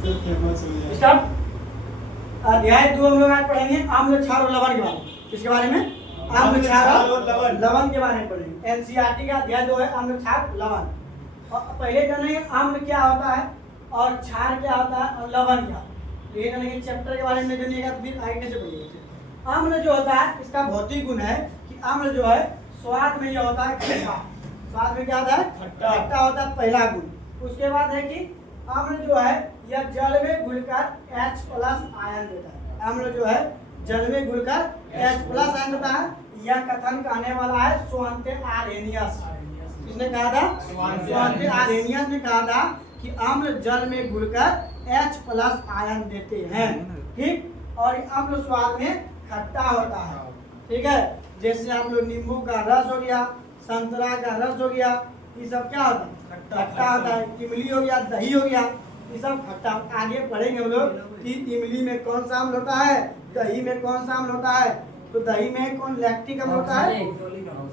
Start. अध्याय 2 हम लोग आज पढ़ेंगे आम्ल क्षार और लवण के बारे में। किसके बारे में? आम्ल क्षार और लवण के बारे में पढ़ेंगे। एनसीईआरटी का अध्याय 2 है आम्ल क्षार लवण। और पहले जानेंगे आम्ल क्या होता है और क्षार क्या होता है और लवण क्या। ये जानेंगे चैप्टर के बारे में जानिएगा तो फिर आगे से पढ़िएगा। आम्ल जो होता है इसका भौतिक गुण है कि आम्ल जो है स्वाद में ये होता है खट्टा। स्वाद में क्या होता है? खट्टा होता है पहला गुण। उसके बाद है कि आम्ल जो है यह जल में घुलकर H+ आयन देता है। आम्ल जो है जल में घुलकर H+ आयन देता है। यह कथन कहने वाला है स्वांते आर्हेनियस। किसने कहा था? स्वांते आर्हेनियस ने कहा था कि आम्ल जल में घुलकर H+ आयन देते हैं। ठीक। और आम्ल स्वाद में खट्टा होता है। ठीक है। जैसे हम लोग नींबू का रस हो गया, संतरा का रस हो गया, ये सब क्या होता है? खट्टा होता है। इमली हो गया, दही हो गया, ये सब खट्टा। आगे पढ़ेंगे हम लोग कि इमली में कौन सा अम्ल होता है, दही में कौन सा अम्ल होता है। तो दही में कौन लैक्टिक अम्ल होता है?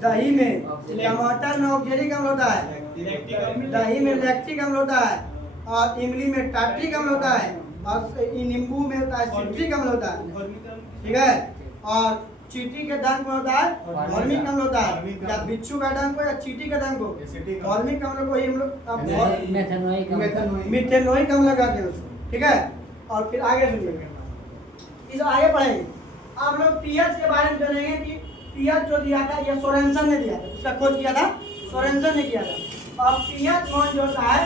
दही में। टमाटर में ऑक्जेलिक अम्ल होता है। दही में लैक्टिक अम्ल होता है। और इमली में टार्ट्रिक अम्ल होता है। और नींबू में होता है सिट्रिक अम्ल होता है। ठीक है। और चींटी के डंक में होता है फॉर्मिक अम्ल होता है। या बिच्छू का डंक हो या चींटी का डंक हो, फॉर्मिक अम्ल को ही हम लोग मेथेनोइक अम्ल कहते हैं उसको। ठीक है। और फिर आगे सुनिएगा, इस आगे पढ़ेंगे। आप लोग पीएच के बारे में जानेंगे कि पीएच जो दिया था यह सोरेनसन ने दिया था। इसका खोज किया था सोरेनसन ने किया था। और पीएच मान जो होता है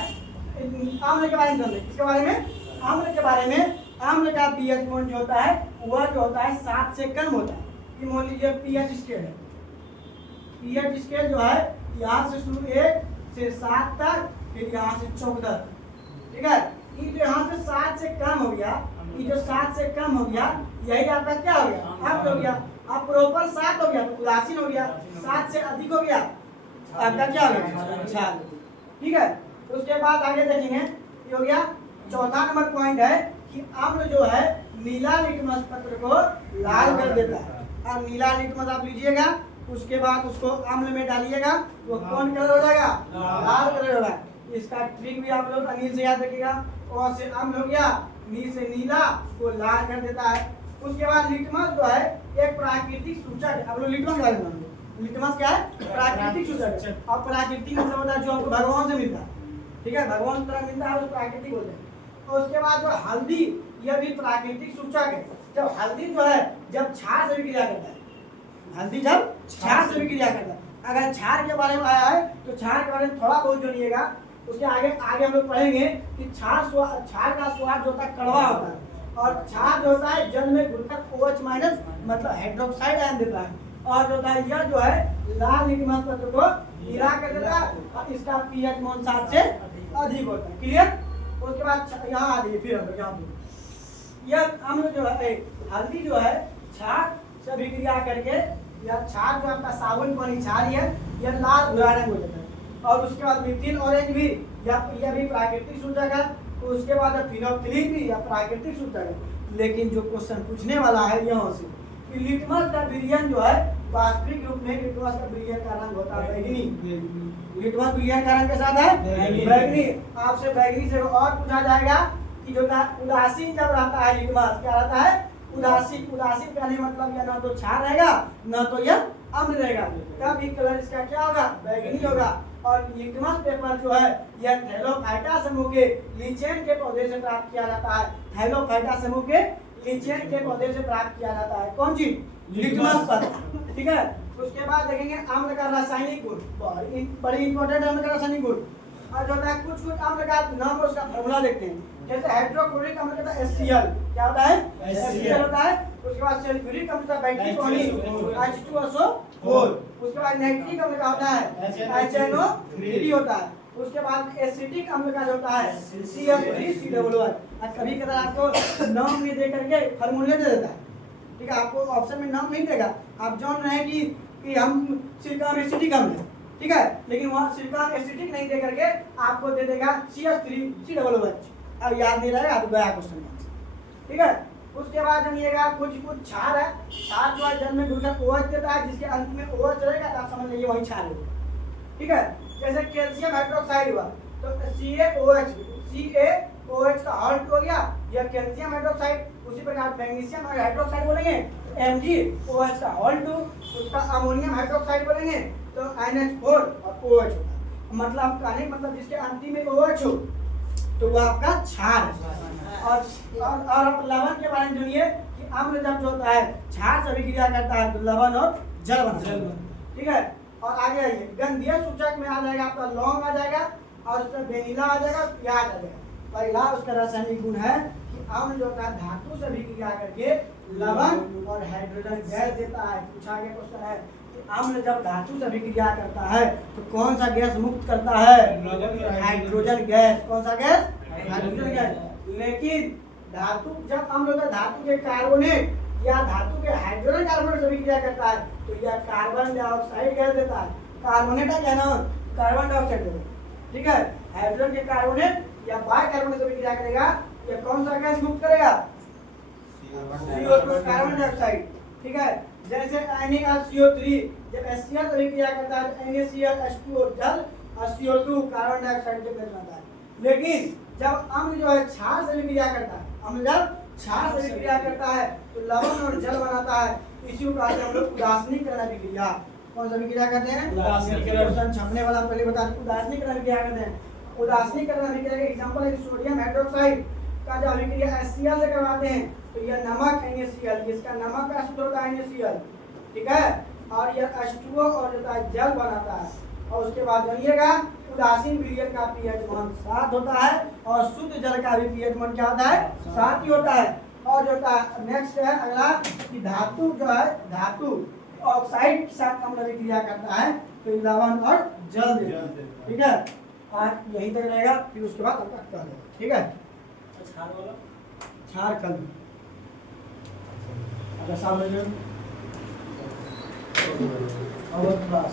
आम्ल के बारे में जानेंगे। इसके बारे में आम्ल के बारे में आम्ल का पीएच मान जो होता है वह जो होता है 7 से कम होता है। मान लीजिए पीएच स्केल है। पीएच स्केल जो है यहाँ से शुरू 1 से 7 तक, फिर यहाँ से 14। ठीक है। ये जो यहाँ से 7 से कम हो गया, ये जो 7 से कम हो गया, यही आपका क्या हो गया? आप हो गया। आप प्रॉपर 7 हो गया तो उदासीन हो गया। 7 से अधिक हो गया आपका क्या हो गया? क्षार। ठीक है। उसके बाद आगे देखेंगे, ये हो गया चौथा नंबर पॉइंट है कि आम्ल जो है नीला लिटमस पत्र को लाल कर देता है। अब नीला लिटमस आप लीजिएगा, उसके बाद उसको अम्ल में डालिएगा, वो कौन कलर हो जाएगा? लाल कलर होगा। इसका ट्रिक भी आप लोग अनिल से याद रखिएगा। और से अम्ल हो गया, नी से नीला को लाल कर देता है। उसके बाद लिटमस जो है एक प्राकृतिक सूचक है। अब लोग लिटमस के बारे में जानेंगे। लिटमस क्या है? प्राकृतिक सूचक है। अब प्राकृतिक मतलब होता है जो हमको भगवान से मिलता है। ठीक है। भगवान तरह मिलता है, वो प्राकृतिक होता है। और उसके बाद जो हल्दी, यह भी प्राकृतिक सूचक है। जब हल्दी जो है जब क्षार से विक्रिया करता है, हल्दी जब क्षार से विक्रिया करता है। अगर क्षार के बारे में आया है तो क्षार के बारे में थोड़ा बहुत जानिएगा। उसके आगे हम लोग पढ़ेंगे कि क्षार का स्वाद जो होता है कड़वा होता है। और क्षार जो होता है जल में घुलकर OH- मतलब हाइड्रोक्साइड आयन देता है। और जो होता है यह जो है लाल लिटमस पत्र को नीला कर देता है। और इसका पीएच मान 7 से अधिक होता है। क्लियर। उसके बाद यहाँ आ जाइए, फिर हम लोग यहाँ पे यह अम्ल जो है हल्दी जो है क्षार से विक्रिया करके यह क्षार जो आपका साबुन पानी क्षार है यह लाल भूरा रंग हो जाता है। और उसके बाद मिथिल ऑरेंज भी यह भी प्राकृतिक सूचक है। उसके बाद फिनोक्सिलिन भी यह प्राकृतिक सूचक है। लेकिन जो क्वेश्चन पूछने वाला है यहाँ से कि लिटमस का विलयन जो है वास्तविक रूप में लिटमस का विलयन का रंग होता है बैगनी। लिटमस विलयन का रंग के साथ है बैगनी। आपसे बैगनी से और पूछा जाएगा कि जो उदासीन जब रहता है लिटमस क्या रहता है? उदासीन। उदासीन कहने मतलब यह ना तो क्षार रहेगा न तो यह अम्ल रहेगा। तब भी कलर इसका क्या होगा? बैगनी होगा। और लिटमस पेपर जो है यह थैलोफाइटा समूह के लीचेन के पौधे से प्राप्त किया जाता है। थैलोफाइटा समूह के लीचेन के पौधे से प्राप्त किया जाता है। कौन चीज? लिटमस पत्र। ठीक है। उसके बाद देखेंगे अम्ल का रासायनिक गुण। बड़ी इंपॉर्टेंट अम्ल का रासायनिक गुण। और जो होता है कुछ अम्ल का नाम और उसका फॉर्मूला देखते हैं। जैसे हाइड्रोक्लोरिक अम्ल का HCl क्या होता है? HCl होता है। उसके बाद सल्फ्यूरिक अम्ल का बैक्टीरिया H2SO4। उसके बाद नाइट्रिक अम्ल का होता है HNO3 होता है। उसके बाद एसिटिक अम्ल का जो होता है CH3COOH। कभी कभी आपको नाम में दे करके फॉर्मूले दे देता है। ठीक है। आपको ऑप्शन में नाम नहीं देगा, आप जान रहे हैं कि हम सिलिकॉन एसिटिक अम्ल है। ठीक है। लेकिन वहाँ सिलिकॉन एसिटिक नहीं दे करके आपको दे देगा CH3COOH। अब याद नहीं रहेगा तो गया क्वेश्चन। ठीक है। उसके बाद जानिएगा कुछ क्षार है। क्षार जो है जल में घुलकर OH देता है, जिसके अंत में OH रहेगा तो आप समझ लीजिए वही क्षार है। ठीक है। जैसे कैल्शियम हाइड्रोक्साइड हुआ तो CaOH OH का हॉल्ट हो गया, यह कैल्शियम हाइड्रोक्साइड। उसी प्रकार मैग्नीशियम हाइड्रोक्साइड बोलेंगे MgOH का हॉल्ट, उसका अमोनियम हाइड्रोक्साइड बोलेंगे तो NH4 और OH होगा। मतलब कहने का मतलब जिसके अंतिम में OH हो तो वो आपका क्षार है। और आप लवण के बारे में जानिए कि अम्ल जब जो होता है क्षार से अभिक्रिया करता है तो लवण और जल बनता है। ठीक है, और आगे आइए, गंधीय सूचक में आ जाएगा आपका लौंग आ जाएगा और उसमें वेनिला आ जाएगा, प्याज आ जाएगा। पहला उसका रासायनिक गुण है कि अम्ल जो होता है धातु से अभिक्रिया करके लवण और हाइड्रोजन गैस देता है। पूछा गया क्वेश्चन है कि अम्ल जब धातु से अभिक्रिया करता है तो कौन सा गैस मुक्त करता है? Hydrogen gas. कौन सा गैस? Hydrogen gas. लेकिन धातु जब अम्ल होता है धातु के कार्बोनेट या धातु के हाइड्रोजन कार्बोनेट से अभिक्रिया करता है तो यह कार्बन डाइऑक्साइड गैस देता है। कार्बोनेट है क्या नाम? कार्बन डाइऑक्साइड देगा। ठीक है, हाइड्रोजन के कार्बोनेट या बाइकार्बोनेट से अभिक्रिया करेगा, यह कौन सा गैस मुक्त करेगा? CO2 carbon dioxide. ठीक है, जैसे NaCO3 जब HCl से अभिक्रिया करता है तो NaCl H2O जल और CO2 कार्बन डाइऑक्साइड से गैस बनता है। लेकिन जब अम्ल जो है क्षार से अभिक्रिया करता है, अम्ल जब क्षार से अभिक्रिया करता है तो लवण और जल बनाता है। इसी को कहते हैं हम लोग उदासीनीकरण अभिक्रिया। कौन सा अभिक्रिया करते हैं? उदासीनीकरण। छपने वाला पहले बता दें, उदासीनीकरण अभिक्रिया करते हैं। उदासीनीकरण अभिक्रिया का एग्जांपल है सोडियम हाइड्रोक्साइड का जब अभिक्रिया HCl से करवाते हैं तो यह नमक NaCl, इसका नमक का सूत्र होता है NaCl। ठीक है, और यह H2O और जो है जल बनाता है। और उसके बाद जानिएगा उदासीन विलयन का pH मान 7 होता है और शुद्ध जल का भी pH मान क्या होता है? 7 ही होता है। और जो नेक्स्ट है अगला कि धातु जो है धातु ऑक्साइड के साथ अम्ल अभिक्रिया करता है तो लवण और जल देता है। ठीक है, आज यहीं तक रहेगा, फिर उसके बाद आपका कल है। ठीक है, क्षार कल अगर सामने और बस